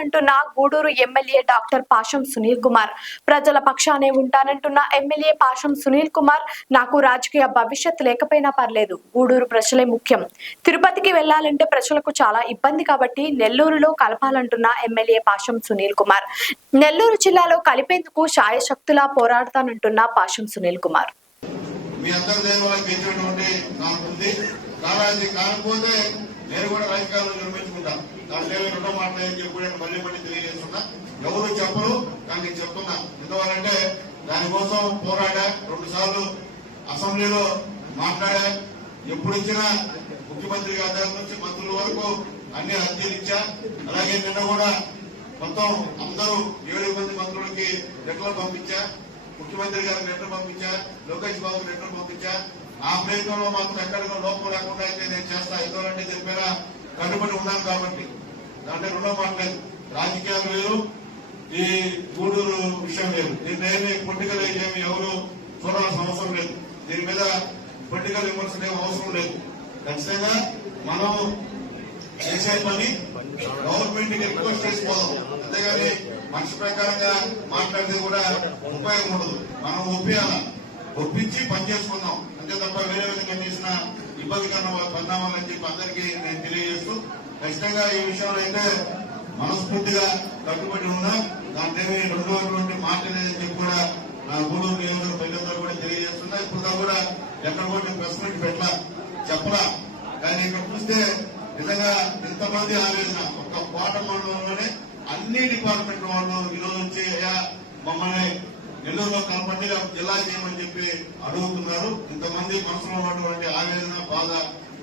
కలపాలంటున్న Gudur MLA doctor Pasham Sunil Kumar. ప్రజల పక్షానే ఉంటానంటున్న MLA Pasham Sunil Kumar, నాకు రాజకీయ భవిష్యత్ లేకపోయినా పర్లేదు, గూడూరు ప్రజలే ముఖ్యం. తిరుపతికి వెళ్లాలంటే ప్రజలకు చాలా ఇబ్బంది కాబట్టి నెల్లూరులో కలపాలంటున్న ఎమ్మెల్యే పాషం సునీల్ కుమార్. నెల్లూరు జిల్లాలో కలిపేందుకు శాయశక్తులా పోరాడతానంటున్న పాషం సునీల్ కుమార్. మీ అందరి దేవాల గెలిచినటువంటి నాకు ఉంది. కాకపోతే నేను కూడా రాజకీయాల్లో నిర్మించుకుంటాను. దాంట్లో రెండో మాట్లాడని చెప్పి కూడా మళ్ళీ తెలియజేస్తున్నా. ఎవరు చెప్పరు, కానీ నేను చెప్తున్నా. ఎందువల్లంటే దానికోసం పోరాడా, 2 సార్లు అసెంబ్లీలో మాట్లాడా. ఎప్పుడు ఇచ్చినా ముఖ్యమంత్రి గారి నుంచి మంత్రుల వరకు అన్ని అర్జీలు ఇచ్చా. అలాగే నిన్న కూడా మొత్తం అందరూ 7 మంది మంత్రులకి లెటర్లు పంపించా. ముఖ్యమంత్రి గారికి లెటర్ పంపించా, లోకేష్ బాబు లెటర్ పంపించా. ఆ ప్రయత్నంలో మాత్రం ఎక్కడికో లోపం లేకుండా అయితే నేను చేస్తా. ఎందుకంటే దీని మీద కట్టుబడి ఉన్నాను కాబట్టి. దాంట్లో రెండో మాట్లాడలేదు. రాజకీయాలు వేరు, ఈ గూడూరు విషయం లేదు. దీన్ని పొలిటికల్ ఏమి ఎవరు చూడాల్సిన అవసరం లేదు. దీని మీద పొలిటికల్ విమర్శలు ఏమి అవసరం లేదు. ఖచ్చితంగా మనం చేసే పని గవర్నమెంట్ కి రిక్వెస్ట్ చేసుకోదాం. అంతేగాని మనిషి ప్రకారంగా మాట్లాడితే కూడా ఉపయోగం ఉండదు. మనం ఒప్పించి పనిచేసుకుందాం అంతే తప్ప వేరే విధంగా చేసిన ఇబ్బందికరమైన పరిణామాలని చెప్పి అందరికీ నేను తెలియజేస్తూ, ఖచ్చితంగా ఈ విషయంలో అయితే మనస్ఫూర్తిగా కట్టుబడి ఉన్నా. దాంట్లో రెండోటువంటి మాట లేదని చెప్పి కూడా నా గూడూరు నియోజకవర్గ ప్రజలందరూ కూడా తెలియజేస్తున్నా. ఇప్పుడు కూడా ఎక్కడ కూడా ప్రెస్ మీట్ పెట్టలా, చెప్పలా. కానీ ఇక్కడ చూస్తే నిజంగా ఎంతమంది ఆవేదన. ఒక్క కోట మండలంలోనే అన్ని డిపార్ట్మెంట్ వాళ్ళు ఈరోజు వచ్చి మమ్మల్ని నెల్లూరులో కలపండి, జిల్లా చేయమని చెప్పి అడుగుతున్నారు. ఇంతమంది మనసులో ఉన్నటువంటి ఆవేదన, బాధ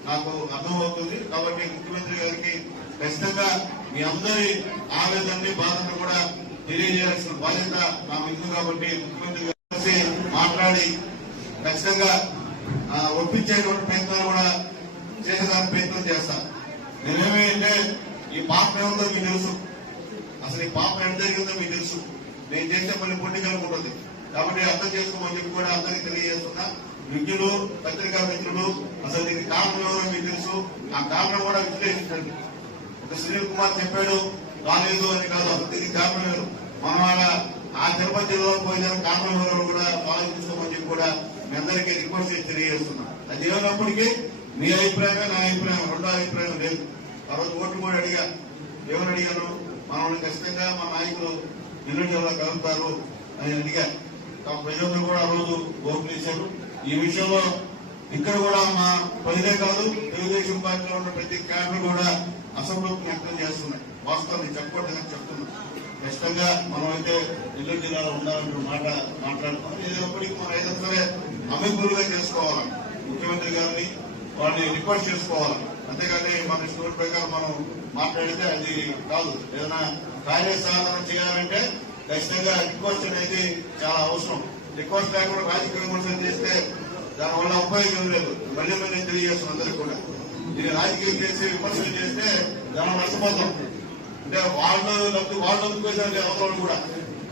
నాకు అర్థమవుతుంది. కాబట్టి ముఖ్యమంత్రి గారికి ఖచ్చితంగా మీ అందరి ఆవేదనని, బాధను కూడా తెలియజేయాల్సిన బాధ్యత నాకు ఉంది. కాబట్టి ముఖ్యమంత్రి గారు మాట్లాడి ఖచ్చితంగా ఒప్పించేటువంటి ప్రయత్నాలు కూడా చేసేదానికి ప్రయత్నం చేస్తాను. నేనేమంటే ఈ పాపం ఏముందో మీకు తెలుసు, అసలు ఈ పాపం ఎంత జరిగిందో మీకు తెలుసు. నేను చేసే పని పొలిటికల్ ఉంటుంది కాబట్టి అర్థం చేసుకోమని చెప్పి కూడా అందరికీ తెలియజేస్తున్నా. విజ్ఞులు, పత్రికా మిత్రులు, అసలు దీనికి కారణం ఎవరో మీకు తెలుసు. ఆ కారణం కూడా విశ్లేషించండి. ఒక సునీల్ కుమార్ చెప్పాడు రాలేదు అని కాదు, అసలు దీనికి కారణం ఎవరు, మన ఆ తిరుపతి జిల్లాలో పోయిన కారణం ఎవరో కూడా ఆలోచించుకోమని చెప్పి కూడా మీ అందరికీ రిక్వెస్ట్ చేసి తెలియజేస్తున్నా. అది ఏమైనప్పటికీ మీ అభిప్రాయమే నా అభిప్రాయం, రెండో అభిప్రాయం లేదు. ఆ రోజు ఓట్లు కూడా అడిగా. ఏమని అడిగాను, మనల్ని ఖచ్చితంగా మా నాయకులు నెల్లూరు జిల్లా కలుపుతారు అని అడిగా. ప్రజలు కూడా ఆ రోజు ఓట్లు ఇచ్చారు. ఈ విషయంలో ఇక్కడ కూడా మా ప్రజలే కాదు, తెలుగుదేశం పార్టీలో ఉన్న ప్రతి క్యాడర్ కూడా అసంతృప్తి వ్యక్తం చేస్తున్నాయి. వాస్తవం నేను చెప్పకూడదని చెప్తున్నా. ఖచ్చితంగా మనం అయితే నెల్లూరు జిల్లాలో ఉండాలంటూ మాట్లాడుతున్నాం. ఏదైనప్పటికీ మనం ఏదైనా సరే అమిగులుగా చేసుకోవాలి. ముఖ్యమంత్రి గారిని వాళ్ళని రిక్వెస్ట్ చేసుకోవాలి. అంతేగాని మన స్టోర్ ప్రకారం మనం మాట్లాడితే అది కాదు. ఏదైనా కార్యసాధన చేయాలంటే ఖచ్చితంగా రిక్వెస్ట్ అనేది చాలా అవసరం. రిక్వెస్ట్ లేకుండా రాజకీయ విమర్శలు చేస్తే దానివల్ల ఉపయోగం లేదు. మళ్ళీ తెలియజేస్తాం అందరికీ కూడా. ఇది రాజకీయం చేసి విమర్శలు చేస్తే దాని నష్టపోతాం. అంటే వాళ్ళు అందుకుపోయేదానికి అవసరం కూడా.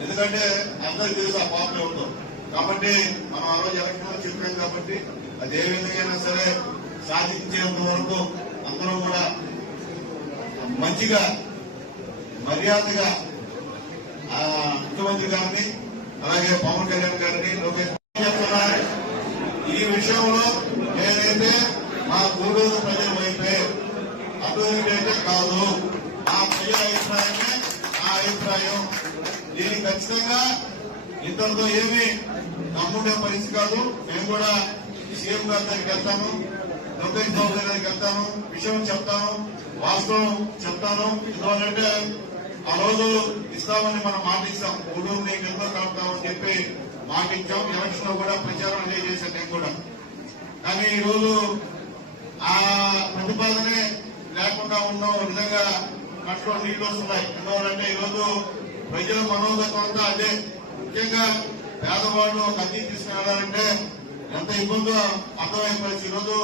ఎందుకంటే అందరికీ తెలుసు ఆ పాపం అవుతాం. కాబట్టి మనం ఆ రోజు ఎలక్షన్ చెప్పాం కాబట్టి అది ఏ విధంగా సరే సాధించేంత వరకు అందరం కూడా మంచిగా మర్యాదగా ముఖ్యమంత్రి గారిని, అలాగే పవన్ కళ్యాణ్ గారిని, లోకేష్ చెప్తున్నారు. ఈ విషయంలో నేనైతే మా గూడూరు ప్రజల వైపే, అటువంటి కాదు. ఆ ప్రజల అభిప్రాయమే నా అభిప్రాయం. దీనికి ఖచ్చితంగా ఇతరులతో ఏమీ నమ్ముడే పరిస్థితి కాదు. నేను కూడా సీఎం గారి దగ్గరికి వెళ్తాను, లోకేష్ బాబు గారి దగ్గరికి వెళ్తాను, విషయం చెప్తాను, వాస్తవం చెప్తాను. ఎందుకంటే ఆ రోజు ఇస్తామని మనం మాట ఇస్తాం. గూడూరుని ఎంతో కలుపుతామని చెప్పి మాట ఇచ్చాం. ఎలక్షన్ లో కూడా ప్రచారం అదే చేశాను నేను కూడా. కానీ ఈ రోజు ఆ ప్రతిపాదనే లేకుండా ఉన్నాం. నిజంగా కట్లో నీళ్లు వస్తున్నాయి. ఎందుకంటే ఈ రోజు ప్రజల మనోగతం అంతా అదే. ముఖ్యంగా పేదవాళ్ళు ఒక అద్దె తీసుకెళ్లాలంటే ఎంత ఇబ్బందో అర్థమైపోయింది. ఈరోజు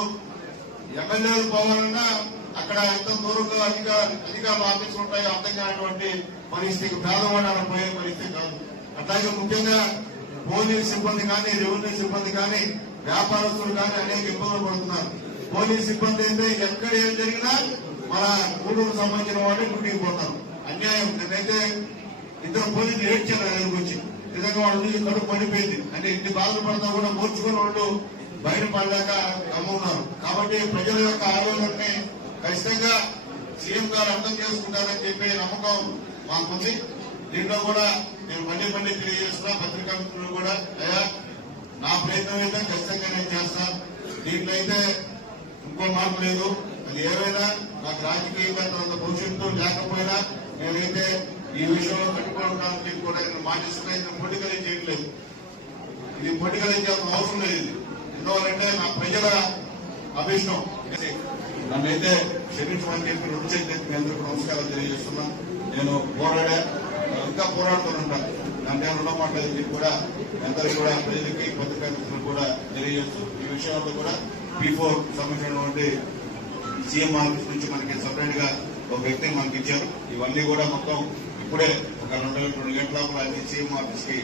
ఎమ్మెల్యేలు పోవాలన్నా అక్కడ ఎంత దూరంగా అధికారులు ఆఫీసులు ఉంటాయో అర్థం కానటువంటి పరిస్థితి. పేదవాళ్ళు పోయే పరిస్థితి కాదు. అట్లాగే ముఖ్యంగా పోలీస్ సిబ్బంది కానీ, రెవెన్యూ సిబ్బంది కానీ, వ్యాపారస్తులు కానీ అనేక ఇబ్బందులు పడుతున్నారు. పోలీస్ సిబ్బంది అయితే ఎక్కడ ఏం జరిగినా మన గూడూరు సంబంధించిన వాళ్ళు డ్యూటీకి పోతారు. అన్యాయం. నేనైతే ఇద్దరు పోలీసులు ఏడ్చారు దగ్గరకు వచ్చి. నిజంగా వాళ్ళు కడుపు పడిపోయింది. అంటే ఇన్ని బాధలు పడతా కూడా మూర్చుకుని వాళ్ళు బయట పడలేక గమ్మున్నారు. కాబట్టి ప్రజల యొక్క ఆలోచనని ఖచ్చితంగా సీఎం గారు అర్థం చేసుకుంటారని చెప్పే నమ్మకం మాకుంది. దీంట్లో కూడా నేను మళ్ళీ తెలియజేస్తున్నా పత్రికా మిత్రులు కూడా, అయ్యా నా ప్రయత్నం అయితే ఖచ్చితంగా నేను చేస్తాను. దీంట్లో అయితే ఇంకో మాట లేదు. అది ఏమైనా నాకు రాజకీయంగా తర్వాత భవిష్యత్తు లేకపోయినా నేనైతే ఈ విషయంలో కట్టుకోవడానికి చెప్పి కూడా నేను మాటిస్తున్నా. ఇది పొలిటికల్ చేయట్లేదు. ఇది పొలిటికల్ చేయాల్సిన అవసరం లేదు. ఇది ఎందువల్లంటే నా ప్రజల అభిష్టం. నన్నైతే క్షమించమని చెప్పి 2 చేతులెత్తి మీ అందరికీ నమస్కారాలు తెలియజేస్తున్నా. నేను పోరాడా, ఇంకా పోరాడుతుంటాను. దాంట్లో రుణం మాట్లాడని చెప్పి కూడా అందరికీ కూడా ప్రజలకి పత్రికా మిత్రులు కూడా తెలియజేస్తూ ఈ విషయాల్లో కూడా P4 సంబంధించినటువంటి సీఎం ఆఫీస్ నుంచి మనకి సపరేట్ గా ఒక వ్యక్తిని మనకి ఇచ్చారు. ఇవన్నీ కూడా మొత్తం ఇప్పుడే ఒక 2 గంటల లోపల అన్ని సీఎం ఆఫీస్ కి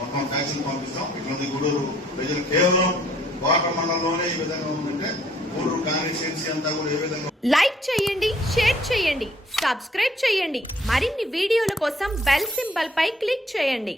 మొత్తం ట్యాక్సీలు పంపిస్తాం. ఇట్లా గూడూరు ప్రజలు కేవలం కోట మండలంలోనే ఈ విధంగా ఉందంటే గూడూరు కాన్స్టిట్యుయెన్సీ అంతా కూడా ఏ విధంగా. లైక్ చేయండి, షేర్ చేయండి, సబ్స్క్రైబ్ చేయండి. మరిన్ని వీడియోల కోసం బెల్ సింబల్ పై క్లిక్ చేయండి.